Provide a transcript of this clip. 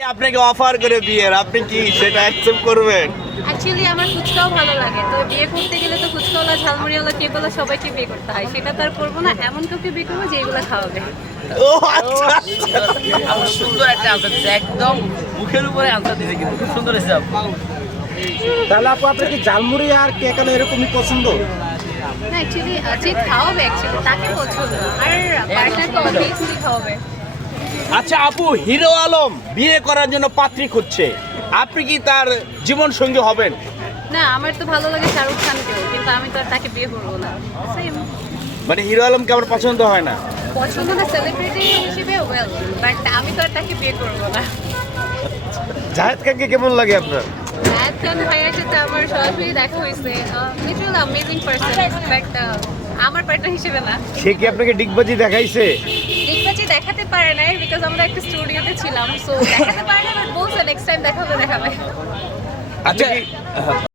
আপনাকে অফার করে বিয়ের, আপনি কি সেটা অ্যাকসেপ্ট করবেন? অ্যাকচুয়ালি আমার ফুচকাও ভালো লাগে, তো বিয়ে করতে গেলে তো ফুচকাওয়ালা, ঝালমুড়িওয়ালা, কেকওয়ালা সবাইকে বিয়ে করতে হয়। সেটা তো আর করবো না, এমন কাউকে বিয়ে করবো যে এগুলো খাওয়াবে। ও আচ্ছা আমার সুন্দর একটা আনসার দিচ্ছে, একদম মুখের উপরে আনসার দিচ্ছে, কিন্তু খুব সুন্দর হয়েছে আপু। তাহলে আপু আপনার কি ঝালমুড়ি আর কেক আলো এরকমই পছন্দ? না, অ্যাকচুয়ালি যে খাওয়াবে অ্যাকচুয়ালি তাকে পছন্দ, আর পার্টনারকে অবভিয়াসলি খাওয়াবে। আচ্ছা আপু, হিরো আলম বিয়ে করার জন্য পাত্রী খুঁজছে, আপনি কি তার জীবন সঙ্গী হবেন? না, আমার তো ভালো লাগে শাহরুখ খানকেও, কিন্তু আমি তো আর তাকে বিয়ে করবো না। সেম মানে হিরো আলমকে আমার পছন্দ হয় না? পছন্দ না সেলিব্রিটি হিসেবে ওয়েল, বাট আমি তো আর তাকে বিয়ে করবো না। জাহেদ খানকে কেমন লাগে আপনার? জাহেদ খান ভাইয়ের সাথে আমার সরাসরি দেখা হয়েছে, লিটারালি অ্যামেজিং পারসন, বাট আমার পার্টনার হিসেবে না। সে কি আপনাকে ডিগবাজি দেখাইছে? ডিগবাজি দেখাতে পারে নাই, বিকজ আমরা একটা স্টুডিওতে ছিলাম, সো দেখাতে পারে না, বাট বলছে নেক্সট টাইম দেখাবে। আচ্ছা কি